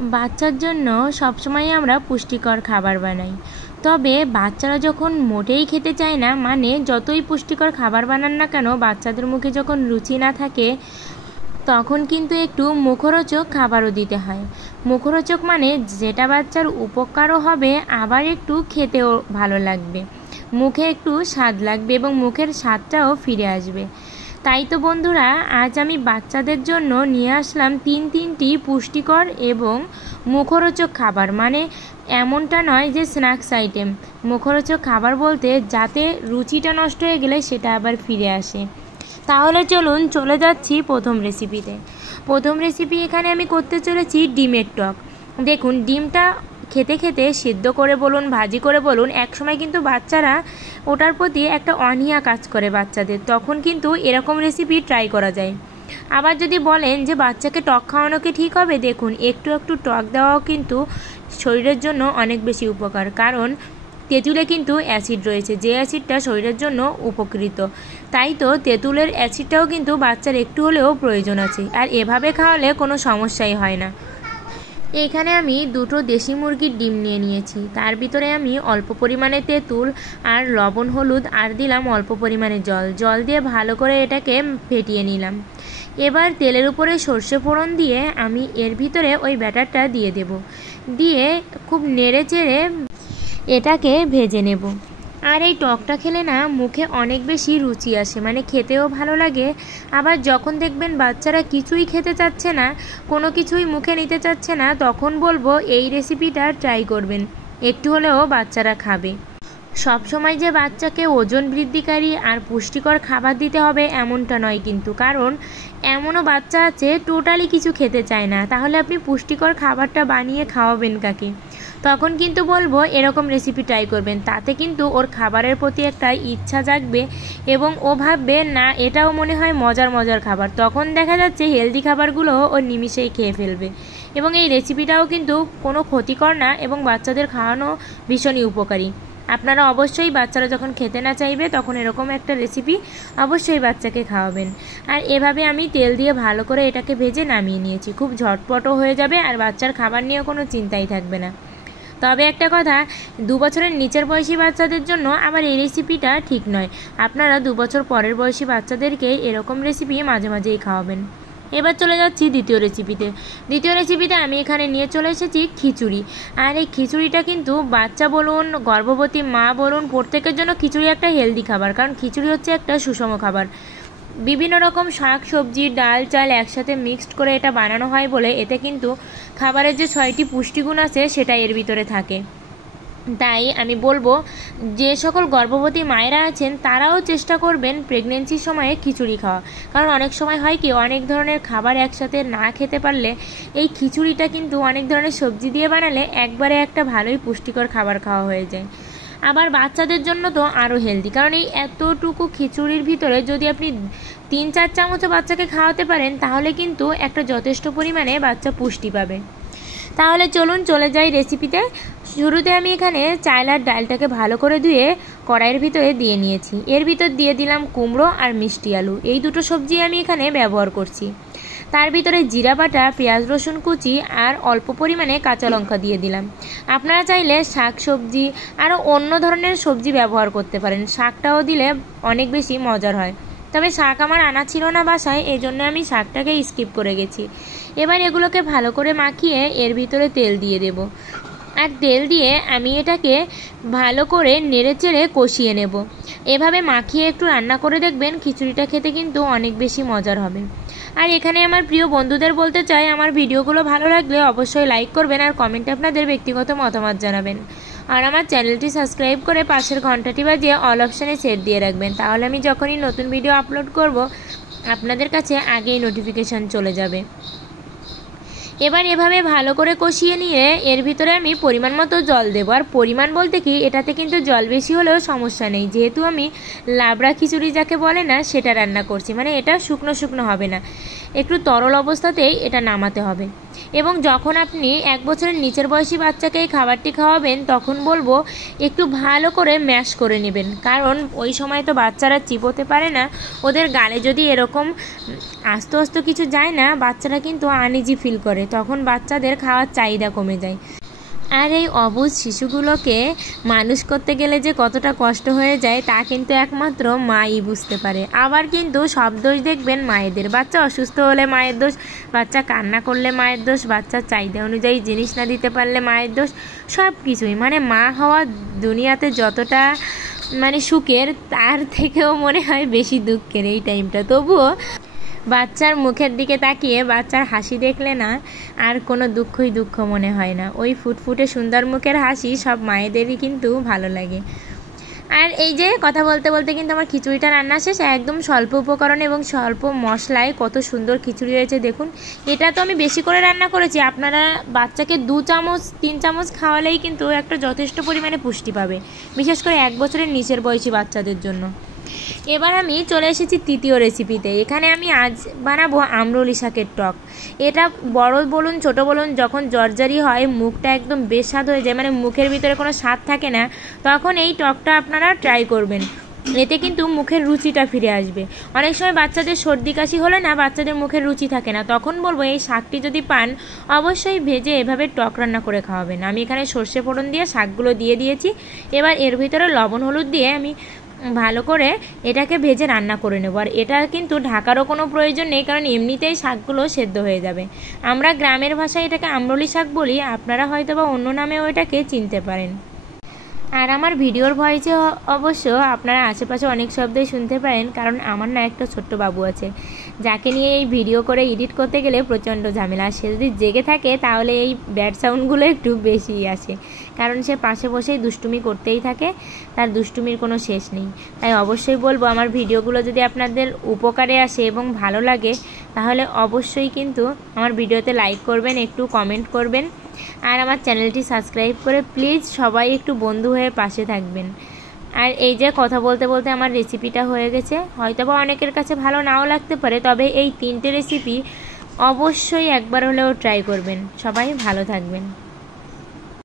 বাচ্চার জন্য সবসময় আমরা পুষ্টিকর খাবার বানাই, তবে বাচ্চারা যখন মোটেই খেতে চায় না, মানে যতই পুষ্টিকর খাবার বানান না কেন বাচ্চাদের মুখে যখন রুচি না থাকে, তখন কিন্তু একটু মুখরোচক খাবারও দিতে হয়। মুখরোচক মানে যেটা বাচ্চার উপকারও হবে, আবার একটু খেতেও ভালো লাগবে, মুখে একটু স্বাদ লাগবে এবং মুখের স্বাদটাও ফিরে আসবে। তাই তো বন্ধুরা, আজ আমি বাচ্চাদের জন্য নিয়ে আসলাম তিনটি পুষ্টিকর এবং মুখরোচক খাবার। মানে এমনটা নয় যে স্ন্যাক্স আইটেম, মুখরোচক খাবার বলতে যাতে রুচিটা নষ্ট হয়ে গেলে সেটা আবার ফিরে আসে। তাহলে চলুন চলে যাচ্ছি প্রথম রেসিপিতে। প্রথম রেসিপি এখানে আমি করতে চলেছি ডিমের টক। দেখুন, ডিমটা খেতে খেতে সিদ্ধ করে বলুন, ভাজি করে বলুন, একসময় কিন্তু বাচ্চারা ওটার প্রতি একটা অনীহা কাজ করে বাচ্চাদের, তখন কিন্তু এরকম রেসিপি ট্রাই করা যায়। আবার যদি বলেন যে বাচ্চাকে টক খাওয়ানো কি ঠিক হবে, দেখুন একটু একটু টক দেওয়াও কিন্তু শরীরের জন্য অনেক বেশি উপকার, কারণ তেঁতুলে কিন্তু অ্যাসিড রয়েছে, যে অ্যাসিডটা শরীরের জন্য উপকৃত। তাই তো তেঁতুলের অ্যাসিডটাও কিন্তু বাচ্চার একটু হলেও প্রয়োজন আছে, আর এভাবে খাওয়ালে কোনো সমস্যাই হয় না। এখানে আমি দুটো দেশি মুরগির ডিম নিয়ে নিয়েছি, তার ভিতরে আমি অল্প পরিমাণে তেঁতুল আর লবণ, হলুদ আর দিলাম অল্প পরিমাণে জল দিয়ে ভালো করে এটাকে ফেটিয়ে নিলাম। এবার তেলের উপরে সর্ষে ফোড়ন দিয়ে আমি এর ভিতরে ওই ব্যাটারটা দিয়ে দেব, দিয়ে খুব নেড়ে চেড়ে এটাকে ভেজে নেব। আর এই টকটা খেলে না মুখে অনেক বেশি রুচি আসে, মানে খেতেও ভালো লাগে। আবার যখন দেখবেন বাচ্চারা কিছুই খেতে চাচ্ছে না, কোনো কিছুই মুখে নিতে চাচ্ছে না, তখন বলবো এই রেসিপিটা ট্রাই করবেন, একটু হলেও বাচ্চারা খাবে। সবসময় যে বাচ্চাকে ওজন বৃদ্ধিকারী আর পুষ্টিকর খাবার দিতে হবে এমনটা নয় কিন্তু, কারণ এমনও বাচ্চা আছে টোটালি কিছু খেতে চায় না, তাহলে আপনি পুষ্টিকর খাবারটা বানিয়ে খাওয়াবেন কাকে? তখন কিন্তু বলবো এরকম রেসিপি ট্রাই করবেন, তাতে কিন্তু ওর খাবারের প্রতি একটা ইচ্ছা জাগবে এবং ও ভাববে না এটাও মনে হয় মজার খাবার, তখন দেখা যাচ্ছে হেলদি খাবারগুলো ও নিমিষেই খেয়ে ফেলবে। এবং এই রেসিপিটাও কিন্তু কোনো ক্ষতিকর না এবং বাচ্চাদের খাওয়ানো ভীষণই উপকারী। আপনারা অবশ্যই বাচ্চারা যখন খেতে না চাইবে তখন এরকম একটা রেসিপি অবশ্যই বাচ্চাকে খাওয়াবেন। আর এভাবে আমি তেল দিয়ে ভালো করে এটাকে ভেজে নামিয়ে নিয়েছি, খুব ঝটপটও হয়ে যাবে আর বাচ্চার খাবার নিয়ে কোনো চিন্তাই থাকবে না। তবে একটা কথা, 2 বছরের নিচের বয়সী বাচ্চাদের জন্য আবার এই রেসিপিটা ঠিক নয়, আপনারা 2 বছর পরের বয়সী বাচ্চাদেরকে এরকম রেসিপি মাঝে মাঝেই খাওয়াবেন। এবার চলে যাচ্ছি দ্বিতীয় রেসিপিতে আমি এখানে নিয়ে চলে এসেছি খিচুড়ি। আর এই খিচুড়িটা কিন্তু বাচ্চা বলুন, গর্ভবতী মা বলুন, প্রত্যেকের জন্য খিচুড়ি একটা হেলদি খাবার, কারণ খিচুড়ি হচ্ছে একটা সুষম খাবার। বিভিন্ন রকম শাক সবজি ডাল চাল একসাথে মিক্সড করে এটা বানানো হয় বলে এতে কিন্তু খাবারের যে 6টি পুষ্টিগুণ আছে সেটা এর ভিতরে থাকে। তাই আমি বলবো যে সকল গর্ভবতী মায়েরা আছেন তারাও চেষ্টা করবেন প্রেগনেন্সির সময়ে খিচুড়ি খাওয়া, কারণ অনেক সময় হয় কি অনেক ধরনের খাবার একসাথে না খেতে পারলে এই খিচুড়িটা কিন্তু অনেক ধরনের সবজি দিয়ে বানালে একবারে একটা ভালোই পুষ্টিকর খাবার খাওয়া হয়ে যায়। আবার বাচ্চাদের জন্য তো আরও হেলদি, কারণ এই এতটুকু খিচুড়ির ভিতরে যদি আপনি 3-4 চামচও বাচ্চাকে খাওয়াতে পারেন তাহলে কিন্তু একটা যথেষ্ট পরিমাণে বাচ্চা পুষ্টি পাবে। তাহলে চলুন চলে যাই রেসিপিতে। শুরুতে আমি এখানে চাল আর ডালটাকে ভালো করে ধুয়ে কড়াইয়ের ভিতরে দিয়ে নিয়েছি, এর ভিতর দিয়ে দিলাম কুমড়ো আর মিষ্টি আলু, এই দুটো সবজি আমি এখানে ব্যবহার করছি। তার ভিতরে জিরা বাটা, পেঁয়াজ রসুন কুচি আর অল্প পরিমাণে কাঁচা লঙ্কা দিয়ে দিলাম। আপনারা চাইলে শাক সবজি আরও অন্য ধরনের সবজি ব্যবহার করতে পারেন, শাকটাও দিলে অনেক বেশি মজার হয়, তবে শাক আমার আনা ছিল না বাসায়, এই জন্য আমি শাকটাকে স্কিপ করে গেছি। এবার এগুলোকে ভালো করে মাখিয়ে এর ভিতরে তেল দিয়ে দেব, আর তেল দিয়ে আমি এটাকে ভালো করে নেড়েচেড়ে কষিয়ে নেব। এভাবে মাখিয়ে একটু রান্না করে দেখবেন খিচুড়িটা খেতে কিন্তু অনেক বেশি মজার হবে। আর এখানে আমার প্রিয় বন্ধুদের বলতে চাই, আমার ভিডিওগুলো ভালো লাগলে অবশ্যই লাইক করবেন আর কমেন্টে আপনাদের ব্যক্তিগত মতামত জানাবেন। আর আমার চ্যানেলটি সাবস্ক্রাইব করে পাশের ঘন্টাটি বাজিয়ে অল অপশানে সেট দিয়ে রাখবেন, তাহলে আমি যখনই নতুন ভিডিও আপলোড করব আপনাদের কাছে আগেই নোটিফিকেশান চলে যাবে। এবার এভাবে ভালো করে কষিয়ে নিয়ে এর ভিতরে আমি পরিমাণ মতো জল দেবো। আর পরিমাণ বলতে কি, এটাতে কিন্তু জল বেশি হলেও সমস্যা নেই, যেহেতু আমি লাবড়া খিচুড়ি যাকে বলে না সেটা রান্না করছি, মানে এটা শুকনো হবে না, একটু তরল অবস্থাতেই এটা নামাতে হবে। এবং যখন আপনি 1 বছরের নিচের বয়সী বাচ্চাকে এই খাবারটি খাওয়াবেন তখন বলবো একটু ভালো করে ম্যাশ করে নেবেন, কারণ ওই সময় তো বাচ্চারা চিবোতে পারে না, ওদের গালে যদি এরকম আস্তে আস্তে কিছু যায় না, বাচ্চারা কিন্তু আনইজি ফিল করে, তখন বাচ্চাদের খাওয়ার চাহিদা কমে যায়। আর এই অবুঝ শিশুগুলোকে মানুষ করতে গেলে যে কতটা কষ্ট হয়ে যায় তা কিন্তু একমাত্র মাই বুঝতে পারে। আবার কিন্তু সব দোষ দেখবেন মায়েদের, বাচ্চা অসুস্থ হলে মায়ের দোষ, বাচ্চা কান্না করলে মায়ের দোষ, বাচ্চার চাহিদা অনুযায়ী জিনিস না দিতে পারলে মায়ের দোষ, সব কিছুই মানে মা হওয়া দুনিয়াতে যতটা মানে সুখের তার থেকেও মনে হয় বেশি দুঃখের এই টাইমটা। তবুও বাচ্চার মুখের দিকে তাকিয়ে বাচ্চার হাসি দেখলে না আর কোনো দুঃখই দুঃখ মনে হয় না। ওই ফুটফুটে সুন্দর মুখের হাসি সব মায়েদেরই কিন্তু ভালো লাগে। আর এই যে কথা বলতে বলতে কিন্তু আমার খিচুড়িটা রান্না শেষ, একদম স্বল্প উপকরণে এবং স্বল্প মশলায় কত সুন্দর খিচুড়ি হয়েছে দেখুন। এটা তো আমি বেশি করে রান্না করেছি, আপনারা বাচ্চাকে 2 চামচ 3 চামচ খাওয়ালেই কিন্তু একটা যথেষ্ট পরিমাণে পুষ্টি পাবে, বিশেষ করে 1 বছরের নিচের বয়সী বাচ্চাদের জন্য। এবার আমি চলে এসেছি তৃতীয় রেসিপিতে। এখানে আমি আজ বানাবো আমরুলি শাকের টক। এটা বড় বলুন ছোট বলুন, যখন জর্জারি হয় মুখটা একদম বেস্বাদ হয়ে যায়, মানে মুখের ভিতরে কোনো স্বাদ থাকে না, তখন এই টকটা আপনারা ট্রাই করবেন। এতে কিন্তু মুখের রুচিটা ফিরে আসবে। অনেক সময় বাচ্চাদের সর্দি কাশি হলে না বাচ্চাদের মুখের রুচি থাকে না, তখন বলবো এই শাকটি যদি পান অবশ্যই ভেজে এভাবে টক রান্না করে খাওয়াবেন। আমি এখানে সর্ষে ফোড়ন দিয়ে শাকগুলো দিয়ে দিয়েছি। এবার এর ভিতরে লবণ হলুদ দিয়ে আমি ভালো করে এটাকে ভেজে রান্না করে নেব। আর এটা কিন্তু ঢাকারও কোনো প্রয়োজন নেই, কারণ এমনিতেই শাকগুলো সেদ্ধ হয়ে যাবে। আমরা গ্রামের ভাষায় এটাকে আমরুলি শাক বলি, আপনারা হয়তো বা অন্য নামেও এটাকে চিনতে পারেন। আর আমার ভিডিওর ভয়েসে অবশ্য আপনারা আশেপাশে অনেক শব্দই শুনতে পারেন, কারণ আমার না একটা ছোট্ট বাবু আছে যাকে নিয়ে এই ভিডিও করে এডিট করতে গেলে প্রচণ্ড ঝামেলা। সে যদি জেগে থাকে তাহলে এই ব্যাড সাউন্ডগুলো একটু বেশিই আসে, কারণ সে পাশে বসেই দুষ্টুমি করতেই থাকে, তার দুষ্টুমির কোনো শেষ নেই। তাই অবশ্যই বলবো আমার ভিডিওগুলো যদি আপনাদের উপকারে আসে এবং ভালো লাগে তাহলে অবশ্যই কিন্তু আমার ভিডিওতে লাইক করবেন, একটু কমেন্ট করবেন, আর আমার চ্যানেলটি সাবস্ক্রাইব করে প্লিজ সবাই একটু বন্ধু হয়ে পাশে থাকবেন। আর এই যে কথা বলতে বলতে আমার রেসিপিটা হয়ে গেছে, হয়তো বা অনেকের কাছে ভালো নাও লাগতে পারে, তবে এই 3টে রেসিপি অবশ্যই একবার হলেও ট্রাই করবেন। সবাই ভালো থাকবেন।